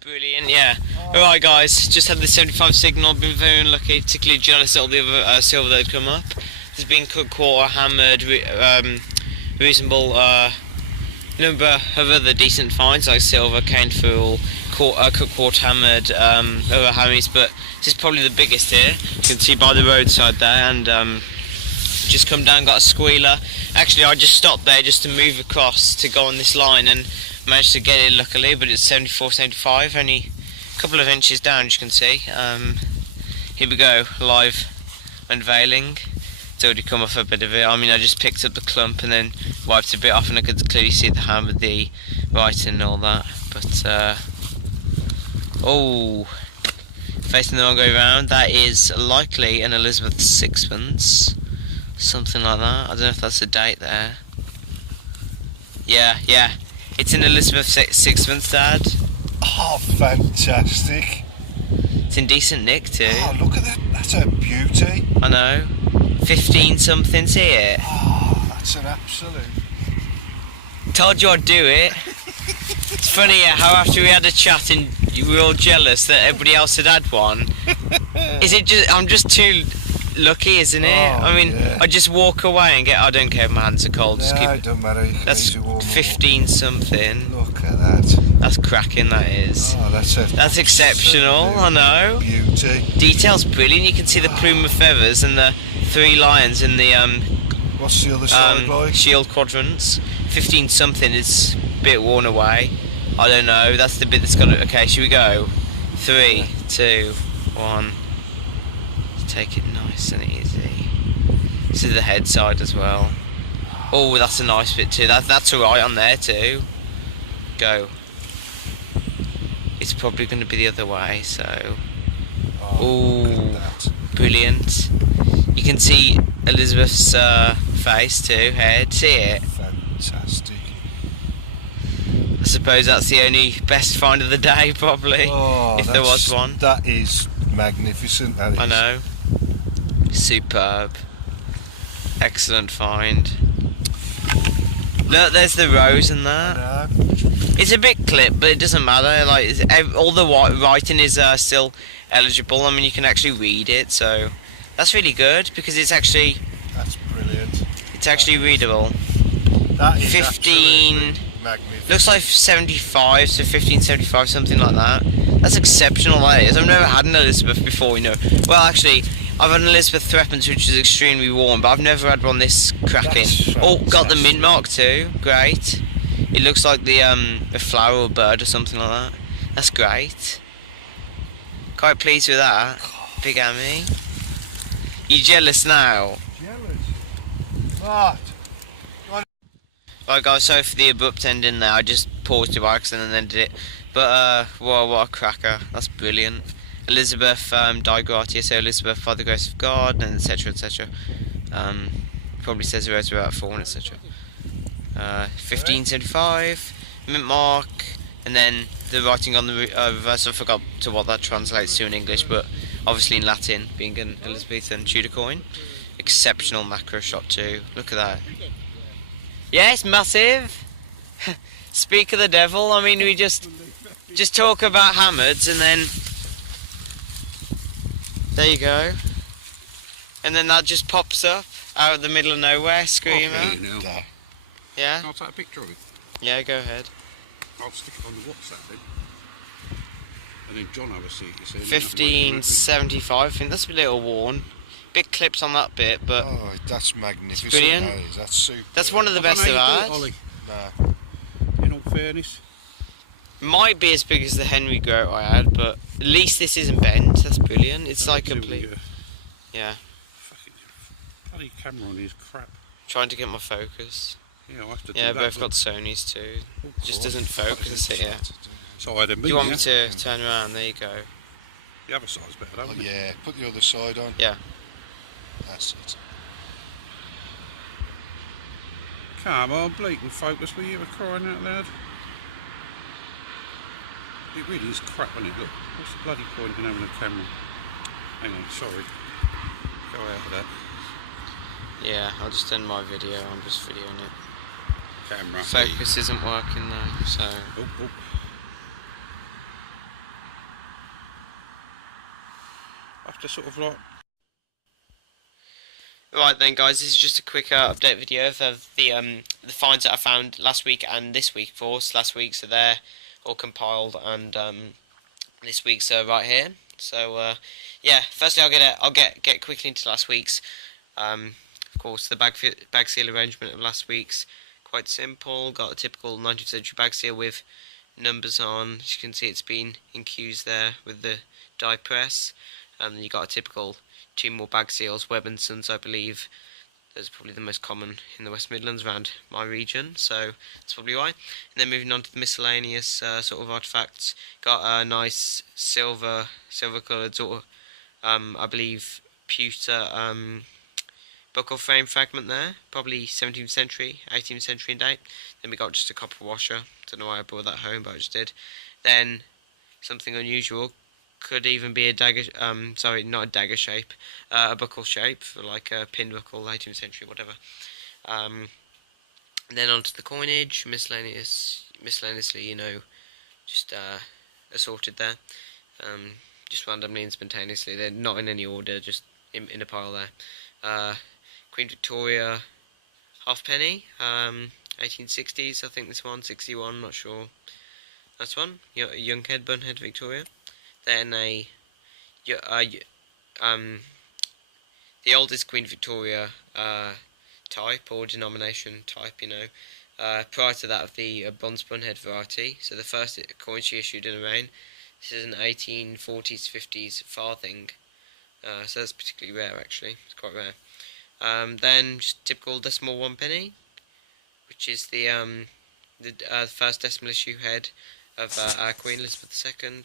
Brilliant, yeah. Alright guys, just had the 75 signal, been very unlucky, particularly jealous that all the other silver that had come up. There's been cut quarter, hammered, reasonable number of other decent finds like silver, cane fool, cut quarter, hammered, other hammies, but this is probably the biggest here. You can see by the roadside there, and just come down, got a squealer. Actually I just stopped there just to move across to go on this line and managed to get it luckily, but it's 74, 75, only a couple of inches down as you can see. Here we go, live unveiling. It's already come off a bit of it. I mean, I just picked up the clump and then wiped a bit off and I could clearly see the hammer, the writing and all that. But, oh, facing the wrong way round, that is likely an Elizabeth sixpence. Something like that. I don't know if that's a date there. Yeah. It's an Elizabeth sixpence, Dad. Oh, fantastic. It's in decent nick too. Oh, look at that. That's a beauty. I know. 15 something, see it? Oh, that's an absolute. Told you I'd do it. It's funny how after we had a chat and we were all jealous that everybody else had had one. Is it just, I'm just too lucky, isn't it? Oh, I mean, yeah. I just walk away and get, I don't care if my hands are cold. Just No, keep, it doesn't matter. You can that's easily warm 15 something. Look at that. That's cracking, that is. Oh, That's exceptional, I know. Beauty. Detail's brilliant. You can see the plume of feathers and the 3 lions in the What's the other side like? shield quadrants. 15 something is a bit worn away. I don't know. That's the bit that's got to. Okay, should we go? 3, 2, 1. Take it nice and easy. This is the head side as well. Oh, that's a nice bit too. That's alright on there too. Go. It's probably going to be the other way, so. Oh, look at that. Brilliant. You can see Elizabeth's face too, head. See it? Fantastic. I suppose that's the only best find of the day, probably, if there was one. That is magnificent. That is. I know. Superb. Excellent find. Look, there's the rose and that. I know. It's a bit clipped, but it doesn't matter. Like all the writing is still eligible. I mean, you can actually read it, so that's really good because it's actually. That's brilliant. It's actually readable. That is 15. Magnificent. Looks like 75, so 1575, something like that. That's exceptional. That is. I've never had an Elizabeth before, you know. Well, actually, I've had an Elizabeth threepence, which is extremely warm, but I've never had one this cracking. Oh, got the mint mark too. Great. It looks like the a flower or bird or something like that. That's great. Quite pleased with that. Big Amy. You jealous now? Jealous. What? Right guys, sorry for the abrupt ending there. I just paused it by accident and then did it. But whoa, what a cracker. That's brilliant. Elizabeth Dei Gratia, so Elizabeth by the grace of God, and etc. etc. Probably says the rest without falling, etc. 1575, mint mark, and then the writing on the reverse. I forgot to what that translates to in English, but obviously in Latin, being an Elizabethan Tudor coin. Exceptional macro shot too. Look at that. Yeah, it's massive. Speak of the devil. I mean, we just talk about hammers and then there you go. And then that just pops up out of the middle of nowhere, screamer. Okay, Yeah? I'll take a picture of it. Yeah, go ahead. I'll stick it on the WhatsApp then. And then John have a seat, you see. 1575, I think that's a little worn. Big clips on that bit, but Oh, that's magnificent. brilliant. That is. That's super. that's one of the I don't best know I've how you had. do it, Ollie, Nah. in all fairness. Might be as big as the Henry Groat I had, but at least this isn't bent. That's brilliant. It's like complete. Yeah. Fucking bloody camera on is crap. Trying to get my focus. Yeah, I'll have to Yeah, do that. both got Sonys too. Oh, Just God. doesn't focus here. So I had a Do you want me meeting. to turn around? There you go. The other side's better, Oh, don't it? yeah, put the other side on. Yeah. That's it. Come on, bleating focus, will you? We're crying out loud. It really is crap, isn't it? Look, what's the bloody point in having a camera? Hang on, sorry. Go out of that. Yeah, I'll just end my video. I'm just videoing it. Camera. Focus isn't working though, so. Oh, oh. have to sort of like. Right then, guys, this is just a quick update video of the finds that I found last week and this week. Of course, last week's are there, all compiled, and this week's are right here. So yeah, firstly I'll get quickly into last week's. Of course, the bag seal arrangement of last week's quite simple. Got a typical 19th century bag seal with numbers on. As you can see, it's been in queues there with the die press. And you got a typical 2 more bag seals, Webb and Sons, I believe. Those are probably the most common in the West Midlands around my region, so that's probably why. And then moving on to the miscellaneous sort of artefacts, got a nice silver coloured sort of, I believe, pewter buckle frame fragment there, probably 17th century, 18th century in date. Then we got just a copper washer. Don't know why I brought that home, but I just did. Then something unusual. Could even be a dagger, sorry, not a dagger shape, a buckle shape, for like a pin buckle, 18th century, whatever. And then onto the coinage, miscellaneously, you know, just assorted there, just randomly and spontaneously. They're not in any order, just in a pile there. Queen Victoria halfpenny, 1860s, I think this one, 61, not sure. That's one, Younghead, Bunhead Victoria. Then the oldest Queen Victoria type or denomination type, you know, prior to that of the bronze bunhead variety. So the first coin she issued in a reign. This is an 1840s 50s farthing, so that's particularly rare actually. It's quite rare. Then just typical decimal 1 penny, which is the first decimal issue head of Queen Elizabeth II.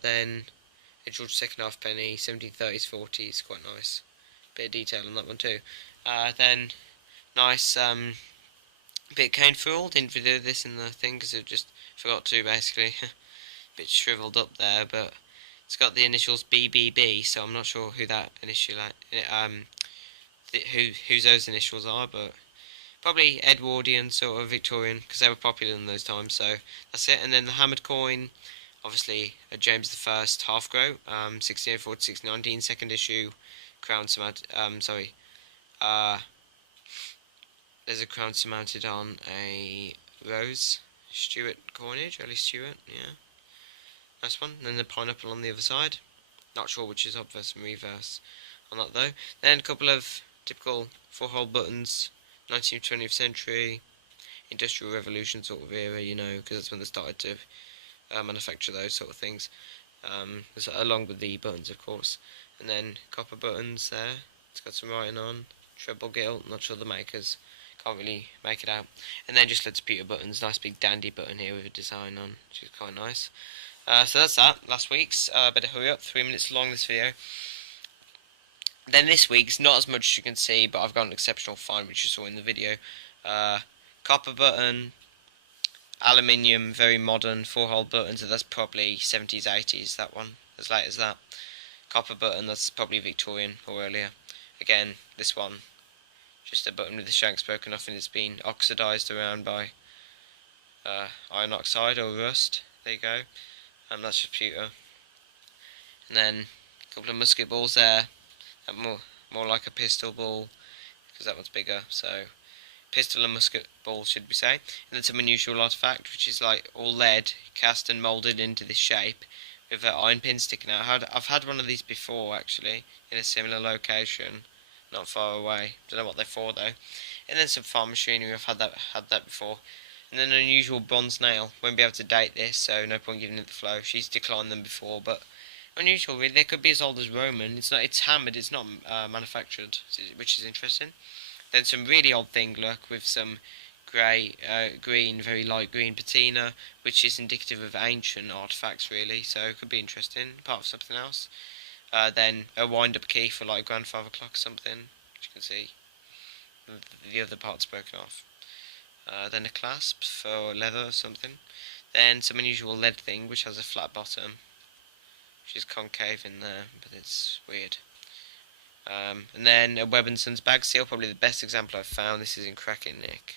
Then a George II halfpenny, 1730s, 40s, quite nice. Bit of detail on that one too. Then nice bit of cane foil. Didn't video this in the thing because I just forgot to basically. Bit shriveled up there, but it's got the initials BBB, so I'm not sure who that initial whose those initials are, but probably Edwardian sort of Victorian because they were popular in those times. So that's it. And then the hammered coin. Obviously, a James I half grow, 1604 to 1619, second issue, crown surmounted. There's a crown surmounted on a rose Stuart coinage, early Stuart, yeah, nice one. And then the pineapple on the other side. Not sure which is obverse and reverse on that though. Then a couple of typical 4-hole buttons, 19th, 20th century, Industrial Revolution sort of era, you know, because that's when they started to manufacture those sort of things, along with the buttons, of course. And then copper buttons there. It's got some writing on. Treble gilt. Not sure the makers. Can't really make it out. And then just loads of pewter buttons. Nice big dandy button here with a design on, which is quite nice. So that's that. Last week's. Better hurry up. 3 minutes long this video. Then this week's not as much as you can see, but I've got an exceptional find which you saw in the video. Copper button. Aluminium, very modern, 4-hole button, so that's probably 70s, 80s, that one, as late as that. Copper button, that's probably Victorian or earlier. Again, this one, just a button with the shanks broken off and it's been oxidised around by iron oxide or rust. There you go. That's just pewter. And then a couple of musket balls there, more like a pistol ball, because that one's bigger, so pistol and musket ball, should we say. And then some unusual artifact, which is like all lead cast and moulded into this shape with an iron pin sticking out. I've had one of these before actually in a similar location, not far away. Don't know what they're for though. And then some farm machinery. I've had that before. And then an unusual bronze nail. Won't be able to date this, so no point giving it the flow. She's declined them before, but unusual really. They could be as old as Roman. It's not. It's hammered. It's not manufactured, which is interesting. Then some really old thing look with some green, very light green patina, which is indicative of ancient artifacts really, so it could be interesting, part of something else. Then a wind-up key for like a grandfather clock or something, which you can see the other part's broken off. Then a clasp for leather or something. Then some unusual lead thing which has a flat bottom, which is concave in there, but it's weird. And then a Webb and Sons bag seal, probably the best example I've found. This is in cracking nick.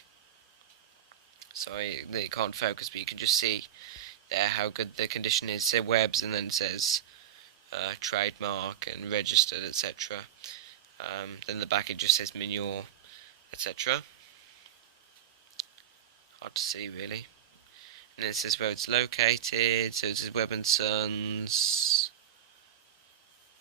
Sorry that it can't focus, but you can just see there how good the condition is. It says Webb's and then it says trademark and registered, etc. Then the back it just says manure, etc. Hard to see really. And then it says where it's located, so it says Webb and Sons.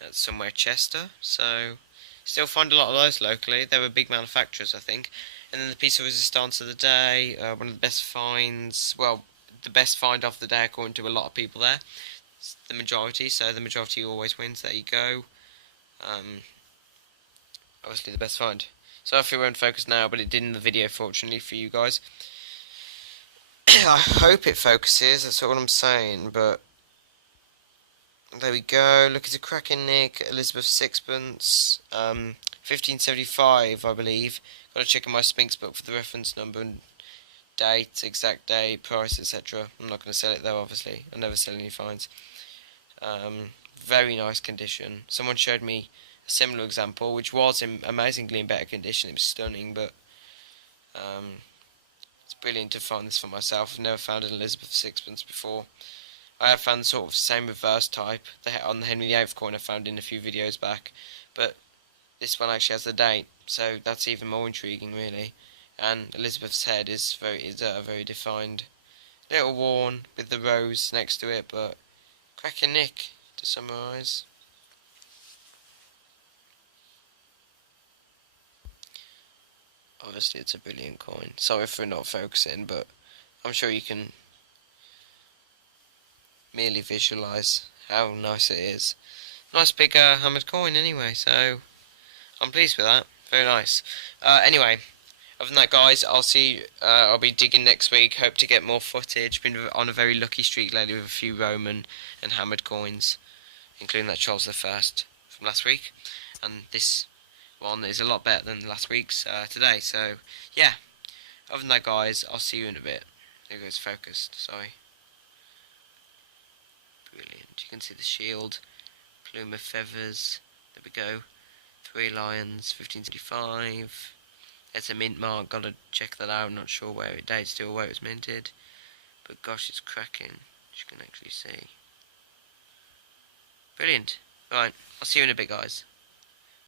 That's somewhere Chester, so still find a lot of those locally. They were big manufacturers, I think. And then the piece of resistance of the day, one of the best finds, well, the best find of the day according to a lot of people there. It's the majority, so the majority always wins. There you go. Obviously the best find. So if it won't focus now, but it did in the video, fortunately for you guys. I hope it focuses, that's all I'm saying, but there we go. Look, it's a cracking nick. Elizabeth sixpence, 1575, I believe. Got to check in my Spinks book for the reference number and date, exact date, price, etc. I'm not going to sell it though, obviously. I never sell any finds. Very nice condition. Someone showed me a similar example, which was amazingly in better condition. It was stunning, but it's brilliant to find this for myself. I've never found an Elizabeth sixpence before. I have found sort of the same reverse type on the Henry VIII coin I found in a few videos back, but this one actually has the date, so that's even more intriguing really. And Elizabeth's head is very defined, little worn with the rose next to it, but cracking nick to summarise. Obviously it's a brilliant coin. Sorry for not focusing, but I'm sure you can merely visualise how nice it is. Nice big hammered coin anyway, so I'm pleased with that. Very nice. Anyway, other than that guys, I'll be digging next week. Hope to get more footage. Been on a very lucky streak lately with a few Roman and hammered coins, including that Charles I from last week. And this one is a lot better than last week's today. So yeah, other than that guys, I'll see you in a bit. There goes focused, sorry. Brilliant. You can see the shield, plume of feathers. There we go. 3 lions, 1575. It's a mint mark. Gotta check that out. Not sure where it dates to or where it was minted, but gosh, it's cracking. As you can actually see. Brilliant. Right, I'll see you in a bit, guys.